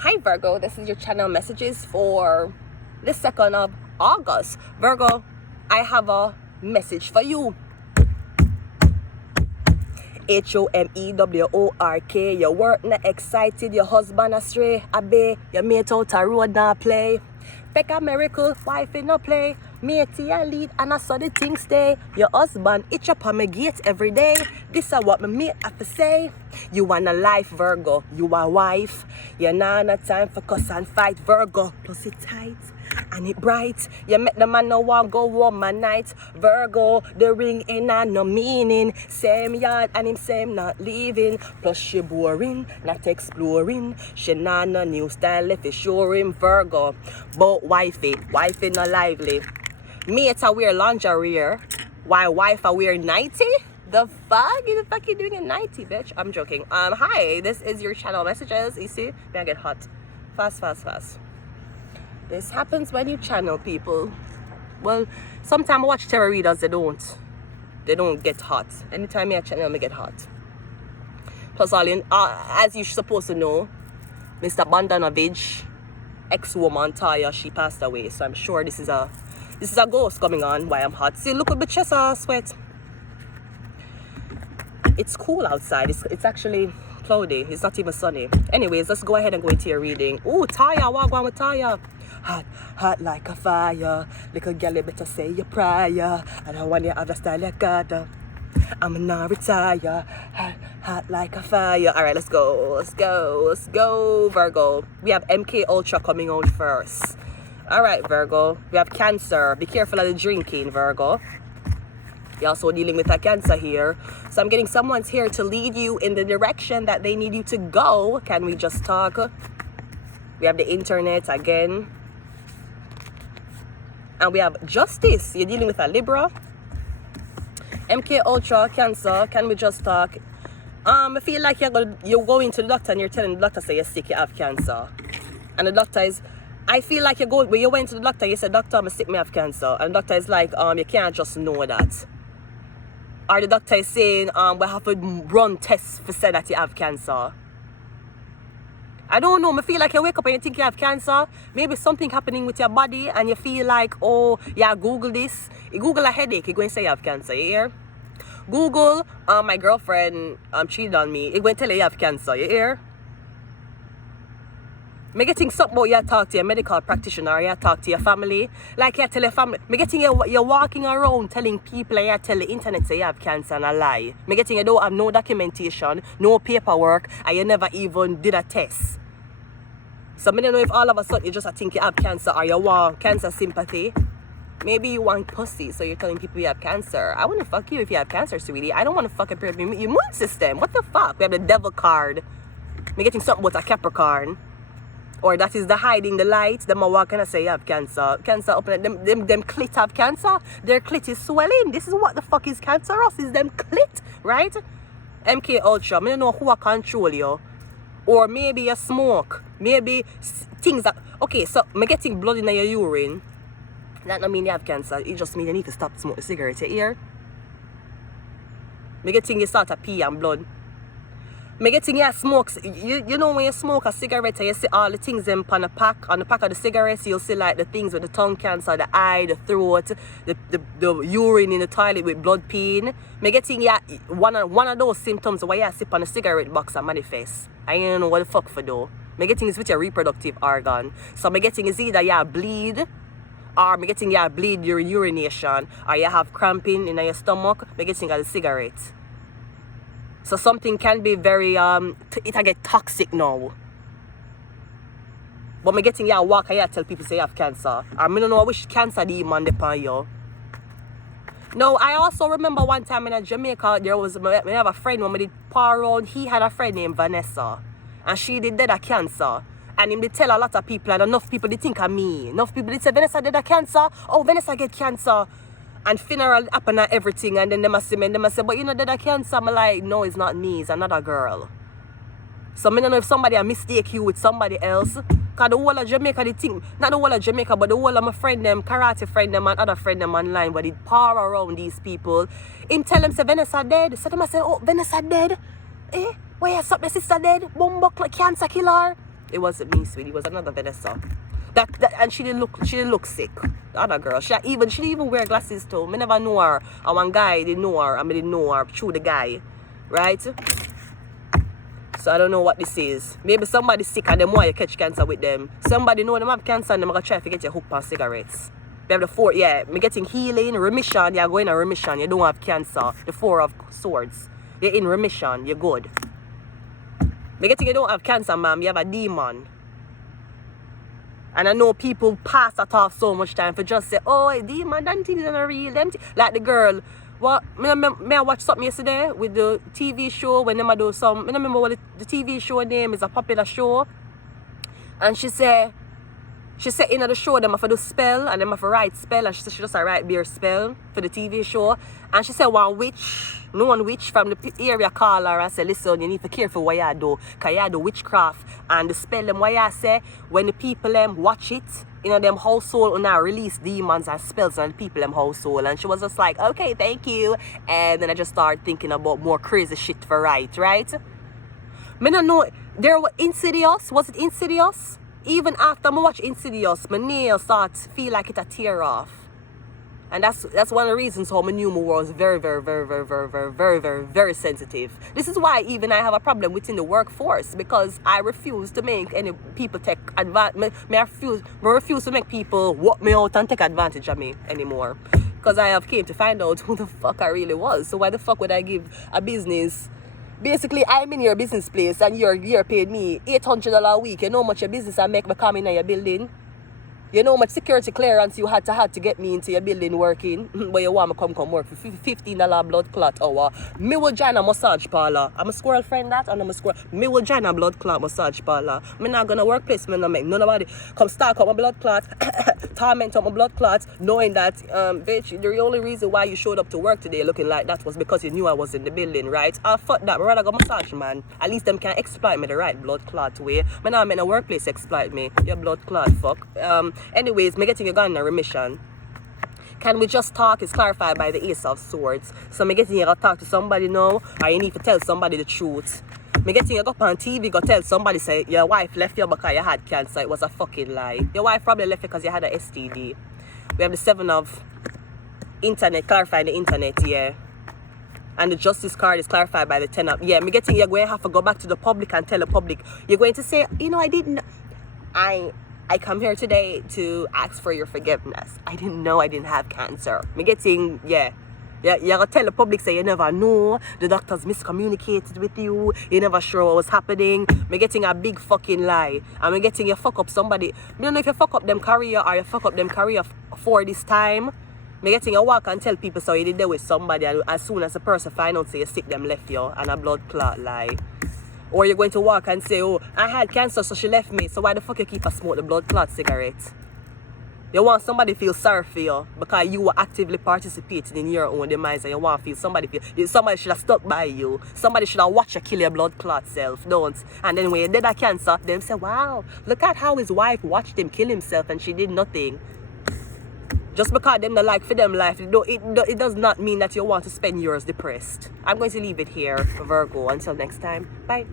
Hi Virgo, this is your channel messages for the 2nd of August. Virgo, I have a message for you. HOMEWORK. Your work not excited, your husband astray, abe, your mate out a road not play. Peck a miracle, wife in no play. Matey a lead and I saw the thing stay. Your husband itch up on my gate every day. This is what my mate have to say. You want a life, Virgo, you a wife. You nah no time for cuss and fight, Virgo. Plus it tight and it bright. You met the man no one go home my night. Virgo, the ring ain't a no meaning. Same yard and him same not leaving. Plus she boring, not exploring. She nah no new style if it's sure him, Virgo. But wifey no lively. Mate a wear lingerie while wife a wear nighty. The fuck? You fucking doing a nighty, bitch? I'm joking. Hi, this is your channel messages. You see? May I get hot? Fast. This happens when you channel people. Well, sometimes I watch tarot readers, they don't get hot. Anytime I channel, I get hot. Plus, as you're supposed to know, Mr. Bandanovich, ex-woman Taya, she passed away. So I'm sure this is a ghost coming on while I'm hot. See, look at my chest sweat. It's cool outside. It's actually cloudy. It's not even sunny. Anyways, let's go ahead and go into your reading. Ooh, Taya, what going with Taya? Hot like a fire. Little girl, you better say your prayer. I don't want you to have the style you got. I'm not retire. Hot like a fire. All right, let's go, Virgo. We have MK Ultra coming out first. All right, Virgo. We have Cancer. Be careful of the drinking, Virgo. You're also dealing with a Cancer here. So I'm getting someone's here to lead you in the direction that they need you to go. Can we just talk? We have the internet again. And we have Justice. You're dealing with a Libra. MK Ultra, Cancer. Can we just talk? I feel like you're going to the doctor and you're telling the doctor say you're sick, you have cancer. And the doctor is... I feel like when you went to the doctor, you said, doctor, I'm sick, me have cancer. And the doctor is like, you can't just know that. Or the doctor is saying, we have to run tests to say that you have cancer. I don't know. I feel like you wake up and you think you have cancer. Maybe something happening with your body and you feel like, oh, yeah, Google this. You Google a headache, you're going to say you have cancer. You hear? Google, my girlfriend cheated on me. You're going to tell you have cancer. You hear? Me getting something about you talk to your medical practitioner, you talk to your family. Like you tell your family. Me getting you're walking around telling people and you tell the internet say you have cancer and a lie. Me getting you don't have no documentation, no paperwork, and you never even did a test. So I don't know if all of a sudden you just think you have cancer or you want cancer sympathy. Maybe you want pussy, so you're telling people you have cancer. I want to fuck you if you have cancer, sweetie. I don't want to fuck up your immune system. What the fuck? We have the devil card. Me getting something about a Capricorn. Or that is the hiding the light. Them are walking and say you have cancer. Cancer open them clit have cancer. Their clit is swelling. This is what the fuck is cancerous. Is them clit, right? MK Ultra. I don't know who control you. Or maybe you smoke. Maybe things that... Okay, so me getting blood in your urine. That don't mean you have cancer. It just means you need to stop smoking cigarettes. You hear? Me getting you start to pee and blood. Me getting you smoke. You know when you smoke a cigarette and you see all the things them on the pack of the cigarettes, you'll see like the things with the tongue cancer, the eye, the throat, the urine in the toilet with blood peeing. Me getting you one of those symptoms where you sip on a cigarette box and manifest. I don't know what the fuck for though. Me getting is with your reproductive organ. So me getting is either you bleed, or me getting you bleed your urination, or you have cramping in your stomach. Me getting a cigarette. So something can be very, it get toxic now. But me getting you walk and you tell people say you have cancer. I don't know which cancer demon depend you. No, I also remember one time in Jamaica, me have a friend when we did par around, he had a friend named Vanessa. And she did dead of cancer. And him did tell a lot of people, and enough people did think of me. Enough people did say, Vanessa dead of cancer? Oh, Vanessa get cancer. And funeral happen and everything, and then they must say, but you know that I cancer. I'm like, no, it's not me, it's another girl. So I don't know if somebody mistake you with somebody else. Because the whole of Jamaica, they think, not the whole of Jamaica, but the whole of my friend them, karate friend them and other friend them online, but they pour around these people. Him tell them say Vanessa dead. So they must say, oh, Vanessa dead? Eh? Why you suck the sister dead? Bumbuck like cancer killer. It wasn't me, sweetie. It was another Vanessa. That and she didn't look sick. The other girl. She didn't even wear glasses too. Me never know her. And one guy didn't know her. I didn't know her through the guy. Right? So I don't know what this is. Maybe somebody sick and them want you catch cancer with them. Somebody know them have cancer and them gonna try to get you hooked on cigarettes. We have the four, yeah, me getting healing, remission, you're going in remission, you don't have cancer. The Four of Swords. You're in remission, you're good. Me getting you don't have cancer, ma'am, you have a demon. And I know people pass that off so much time for just say, oh, a demon, them things are not real, them like the girl. What, I watched something yesterday with the TV show when them do some, I don't remember what the TV show name is, a popular show. And she said in the show them have to do spell and them have to write spell, and she said she just write bare spell for the TV show. And she said one witch from the area call her and said, listen, you need to be careful what you do, because you do witchcraft and the spell them what you say when the people watch it, them household will now release demons and spells on the people household. And she was just like, okay, thank you. And then I just started thinking about more crazy shit for right? Me don't know, there was Insidious, was it Insidious? Even after I watch Insidious, my nails start to feel like it a tear off. And that's one of the reasons how my new was very, very, very, very, very, very, very, very, very sensitive. This is why even I have a problem within the workforce, because I refuse to make any people take advantage. I refuse to make people walk me out and take advantage of me anymore. Because I have came to find out who the fuck I really was. So why the fuck would I give a business? Basically, I'm in your business place and you're paid me $800 a week. You know how much your business I make me come in your building? You know how much security clearance you had to get me into your building working? But you want me come work for $15 blood clot hour. Me will join a massage parlor. I'm a squirrel friend that, and I'm a squirrel. Me will join a blood clot massage parlor. Me not gonna workplace, me not make none of it. Come start up my blood clot, torment up my blood clot, knowing that bitch, the only reason why you showed up to work today looking like that was because you knew I was in the building, right? Ah, fuck that. I'd rather go massage, man. At least them can exploit me the right blood clot way. Me not in a workplace exploit me. Your blood clot, fuck. Anyways, me getting you gone in a remission. Can we just talk? It's clarified by the Ace of Swords. So me getting you to talk to somebody now, or you need to tell somebody the truth. Me getting you go up on TV, go tell somebody, say your wife left you because you had cancer. It was a fucking lie. Your wife probably left you because you had a STD. We have the 7 of internet, clarifying the internet, yeah. And the justice card is clarified by the 10 of, yeah. Me getting you're going to have to go back to the public and tell the public. You're going to say, I come here today to ask for your forgiveness. I didn't know I didn't have cancer. Me getting, yeah. You're going to tell the public, say you never know. The doctors miscommunicated with you. You never sure what was happening. Me getting a big fucking lie. And me getting you fuck up somebody. I don't know if you fuck up them career or you fuck up them career for this time. Me getting you walk and tell people so you did there with somebody, and as soon as the person find out, say you sick, them left you, and a blood clot lie. Or you're going to walk and say, oh, I had cancer, so she left me. So why the fuck you keep a smoke the blood clot cigarette? You want somebody to feel sorry for you because you were actively participating in your own demise, and you want to feel somebody should have stuck by you. Somebody should have watched you kill your blood clot self, don't. And then when you did that cancer, them say, wow, look at how his wife watched him kill himself and she did nothing. Just because them not like for them life, it does not mean that you want to spend yours depressed. I'm going to leave it here, Virgo. Until next time, bye.